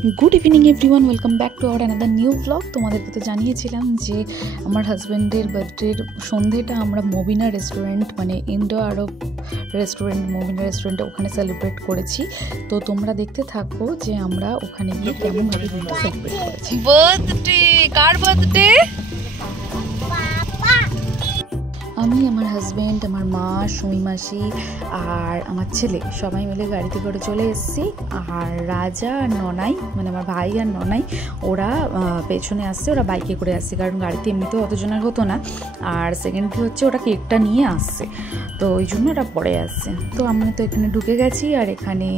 Good evening everyone, welcome back to our another new blog. তোমাদেরকে তো জানিয়েছিলাম যে আমার হাজব্যান্ডের বার্থডের সন্ধ্যেটা আমরা মবিনা রেস্টুরেন্ট, মানে ইন্ডো আরব রেস্টুরেন্ট, মবিনা রেস্টুরেন্টে ওখানে সেলিব্রেট করেছি। তো তোমরা দেখতে থাকো যে আমরা ওখানে গিয়ে কেমনভাবে দিনটা সেলিব্রেট করেছি। বার্থডে কার বার্থডে? আমি, আমার হাজব্যান্ড, আমার মা, সুমি মাসি আর আমার ছেলে সবাই মিলে গাড়িতে করে চলে এসেছি। আর রাজা আর ননাই, মানে আমার ভাই আর ননাই, ওরা পেছনে আসছে, ওরা বাইকে করে আসছে, কারণ গাড়িতে এমনিতেও অতজনের হতো না। আর সেকেন্ডলি হচ্ছে ওরা কেকটা নিয়ে আসছে, তো ওই জন্য ওরা পরে আসছে। তো আমরা তো এখানে ঢুকে গেছি, আর এখানে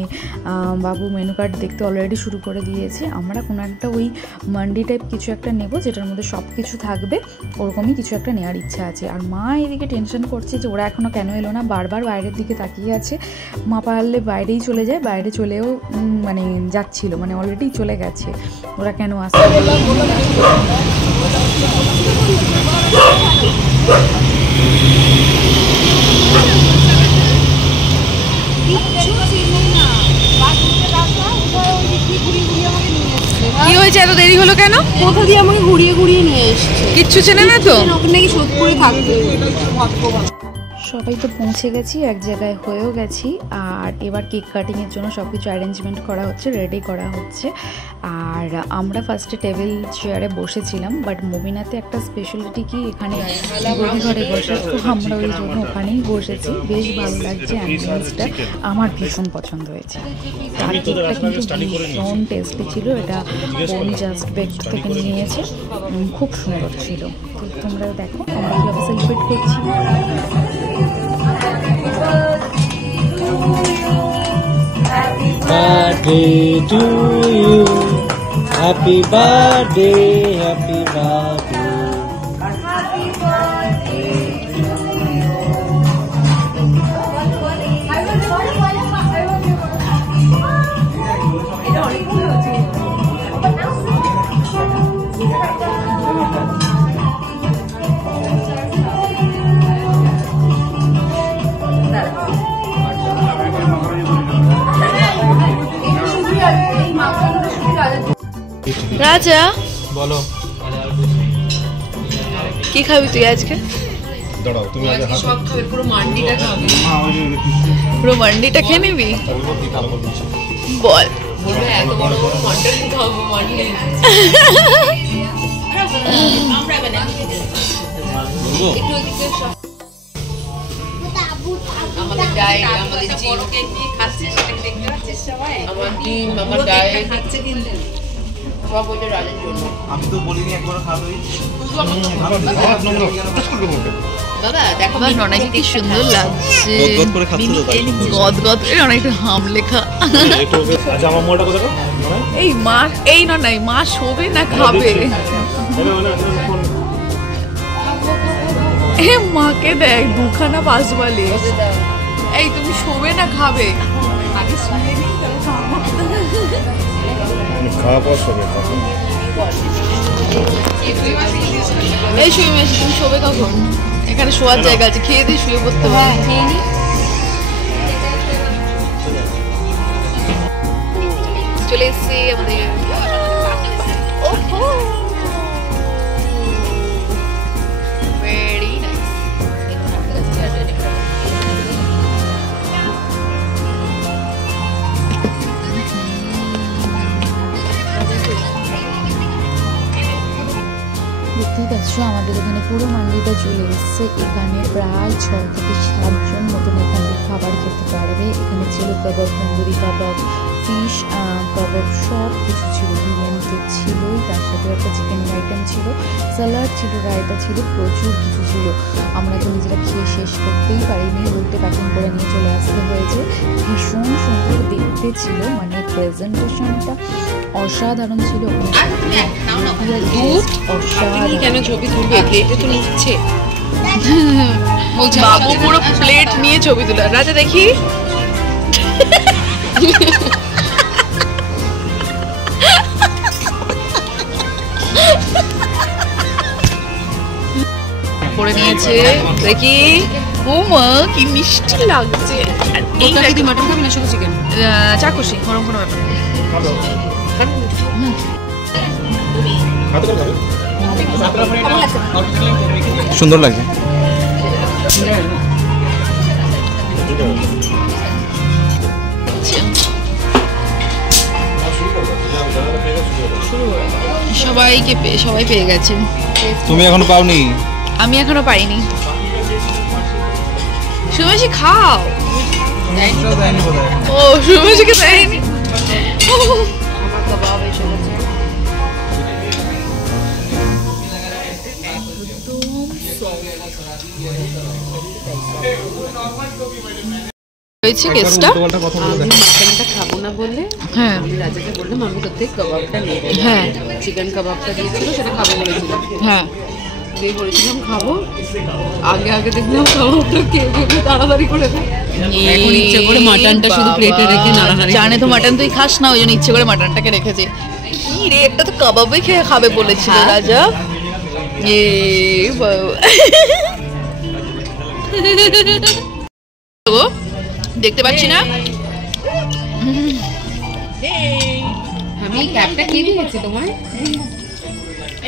বাবু মেনু কার্ড দেখতে অলরেডি শুরু করে দিয়েছে। আমরা কোনো একটা ওই মান্ডি টাইপ কিছু একটা নেব, যেটার মধ্যে সব কিছু থাকবে, ওরকমই কিছু একটা নেওয়ার ইচ্ছা আছে। আর মা এদিকে টেনশন করছে যে ওরা এখনও কেন এলো না, বারবার বাইরের দিকে তাকিয়ে আছে। মা পারলে বাইরেই চলে যায়, বাইরে চলেও মানে যাচ্ছিল, মানে অলরেডি চলে গেছে, ওরা কেন আসছে। কি হয়েছে, এত দেরি হলো কেন? কোথা দিয়ে আমাকে ঘুরিয়ে ঘুরিয়ে নিয়ে এসছে, কিচ্ছু চেনে না তো। ওখানে নাকি সোদপুরে থাকবে। সবাই তো পৌঁছে গেছি, এক জায়গায় হয়েও গেছি। আর এবার কেক কাটিংয়ের জন্য সব কিছু অ্যারেঞ্জমেন্ট করা হচ্ছে, রেডি করা হচ্ছে। আর আমরা ফার্স্টে টেবিল চেয়ারে বসেছিলাম, বাট মবিনাতে একটা স্পেশালিটি কি, এখানে গদি ঘরে বসে, তো আমরা ওই জন্য ওখানেই বসেছি। বেশ ভালো লাগছে, অ্যাম্বিয়েন্সটা আমার ভীষণ পছন্দ হয়েছে। আর কেকটা কিন্তু ভীষণ টেস্টি ছিল, এটা বোন জাস্ট বেকড থেকে নিয়েছে, খুব সুন্দর ছিল। তো তোমরা দেখো আমরা কীভাবে সেলিব্রেট করছি। Birthday to you, happy birthday, happy birthday. রাজা বলো কি খাবি তুই আজকে? দাঁড়াও, তুমি আগে হাত সব খাবে, পুরো মান্ডিটা খাবে। পুরো মান্ডিটা খেয়ে নিবি? বল। বলবে এত বড় বড় মাটন খাবো, মান্ডি। আমরা বানাই বলবো একটু ওদিকে আমাদের ডায়েট, আমাদের বড় কেক নিয়ে খাচ্ছে, সেটা দেখতে পাচ্ছিস সবাই। আমার ডিম, আমার ডায়েট খাচ্ছে, কিন্তু সব ওই রাজের জন্য। আমি তো বলিনি একবার খাবেই। দাদা দেখো আমার ননাকে কি সুন্দর লাগছে, গদগদ করে খাচ্ছে তো, তাই গদগদ করে অনেকটা হাম লেখা। আচ্ছা, আমার মোটা কথা এই মা, এই ননাই মা শোবে না খাবে? এ মাকে দেখ দুখানা বাসবালি। এই তুমি শোবে না খাবে? আগে শুনে নি, খাওয়া পর সবে। এই শুয়ে মেশি, তুমি শোবে কখন? এখানে শোয়ার জায়গা আছে, খেয়ে দিয়ে শুয়ে পড়তে হবে। চলে এসছি আমাদের ভেরি নাইস। দেখতেই পাচ্ছ আমাদের এখানে পুরো মান্ডিটা চলে এসছে। এখানে প্রায় 6 থেকে 7 জন মতন এখানে খাবার খেতে পারবে। এখানে ছিল কাবাব, তন্দুরি কাবাব, ফিশ কাবাব, সব কিছু ছিল। বিরিয়ানি তো ছিলই, তার সাথে একটা চিকেনের আইটেম ছিল, স্যালাড ছিল, রায়তা ছিল, প্রচুর কিছু ছিল। আমরা তো নিজেরা খেয়ে শেষ করতেই পারিনি, উল্টে প্যাকিং করে নিয়ে চলে আসতে হয়েছে। ভীষণ সুন্দর দেখতে ছিল, মানে প্রেজেন্টেশনটা অসাধারণ ছিল। অসাধারণ। কেন ছবি তুলবে, প্লেটে তো নিচ্ছে। বাবু পুরো প্লেট নিয়ে ছবি তোলা। রাজা দেখি, করে নিয়েছে দেখি। ও মা কি মিষ্টি লাগছে। এই মাটন খাবি না শুধু চিকেন? চাকুশি, গরম কোনো ব্যাপার। সুন্দর লাগছে। সবাই পেয়ে গেছে। তুমি এখনো পাওনি? আমি এখনো পাইনি। সুমেশি খাও। ও সুমেশিকে দেয়নি। হয়েছে কেসটা। আমি মাটনটা খাবো না বলে হ্যাঁ আমি রাজাকে বললাম আমি তোর থেকে কাবাবটা নেবো। হ্যাঁ চিকেন কাবাবটা দিয়েছিল সেটা খাবো বলেছিলাম। হ্যাঁ দিয়ে বলেছিলাম খাবো, আগে আগে দেখলাম কাবাবটা কেউ কেউ তাড়াতাড়ি করে দেয়। এখন ইচ্ছে করে মাটনটা শুধু প্লেটে রেখে নাড়ানাড়ি। জানে তো মাটন তুই খাস না, ওই জন্য ইচ্ছে করে মাটনটাকে রেখেছে। কি রে, একটা তো কাবাবই খেয়ে খাবে বলেছিল রাজা। এ বাবা, দেখতে পাচ্ছি না। আমি ক্যাপটা কে দিয়েছে তোমায়?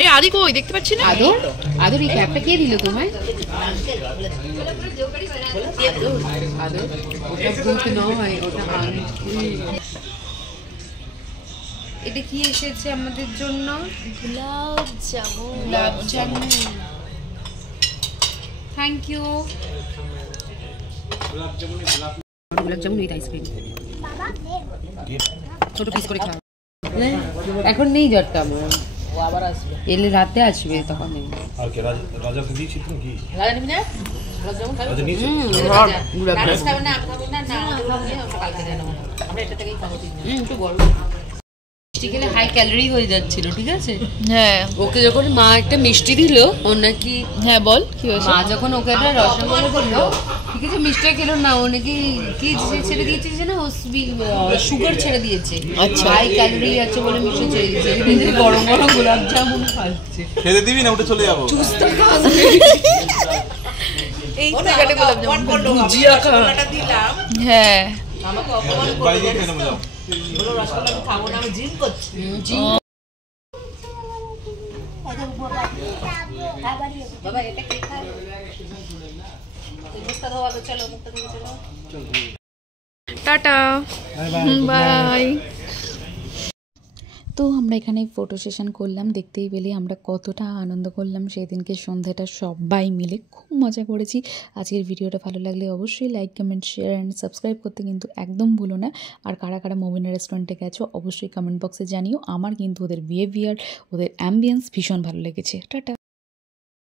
এই আদি কই, দেখতে পাচ্ছি না। আদর আদর এই ক্যাপটা কে দিল তোমায়? আদর ওটা ভূত নয়, ওটা আংটি। এটা কি এসেছে আমাদের জন্য? গোলাপ jamun. Thank you. Gulab jamun with ice cream, ছোট পিস করে খাও। এখন নেই জ্বরটা আমার, ও আবার আসবে, এলে রাতে আসবে তখন নেই। আর কে রাজাকে দিয়েছি তুমি কি? রাজা নিবি না? গোলাপ জামুন খাবে? রাজা নিয়েছি। নারকেল খাবে না? আমি খাবো না, না আমরা কালকে জানো আমরা এটা থেকেই খাবো। একটু গরম মিষ্টি খেলে হাই ক্যালোরি হয়ে যাচ্ছিল, ঠিক আছে? হ্যাঁ ওকে যখন মা একটা মিষ্টি দিল, ও নাকি, হ্যাঁ বল কি হয়েছে। মা যখন ওকে একটা রসগোল্লা দিল, ঠিক আছে, মিষ্টি খেলো না, ও নাকি কি ছেড়ে দিয়েছে যে না, ও সুগার ছেড়ে দিয়েছে। আচ্ছা। হাই ক্যালোরি আছে বলে মিষ্টি ছেড়ে দিয়েছে। কিন্তু গরম গরম গোলাপ জামুন খাচ্ছে। খেতে দিবি না, উঠে চলে যাবো। চুস্তা খাবে। এই জায়গাটা গোলাপ জামুন ভুজিয়া খা। হ্যাঁ বাড়ি দিয়ে খেয়ে নেবো, যাও। Tata bye. তো আমরা এখানে ফটো সেশন করলাম, দেখতেই পেলে আমরা কতটা আনন্দ করলাম সেদিনকে সন্ধ্যাটা সবাই মিলে, খুব মজা করেছি। আজকের ভিডিওটা ভালো লাগলে অবশ্যই like comment share and subscribe করতে কিন্তু একদম ভুলো না। আর কারা কারা মোমিনা রেস্টুরেন্টে গেছো অবশ্যই কমেন্ট বক্সে জানিও। আমার কিন্তু ওদের বিহেভিয়ার, ওদের অ্যাম্বিয়েন্স ভীষণ ভালো লেগেছে। টাটা।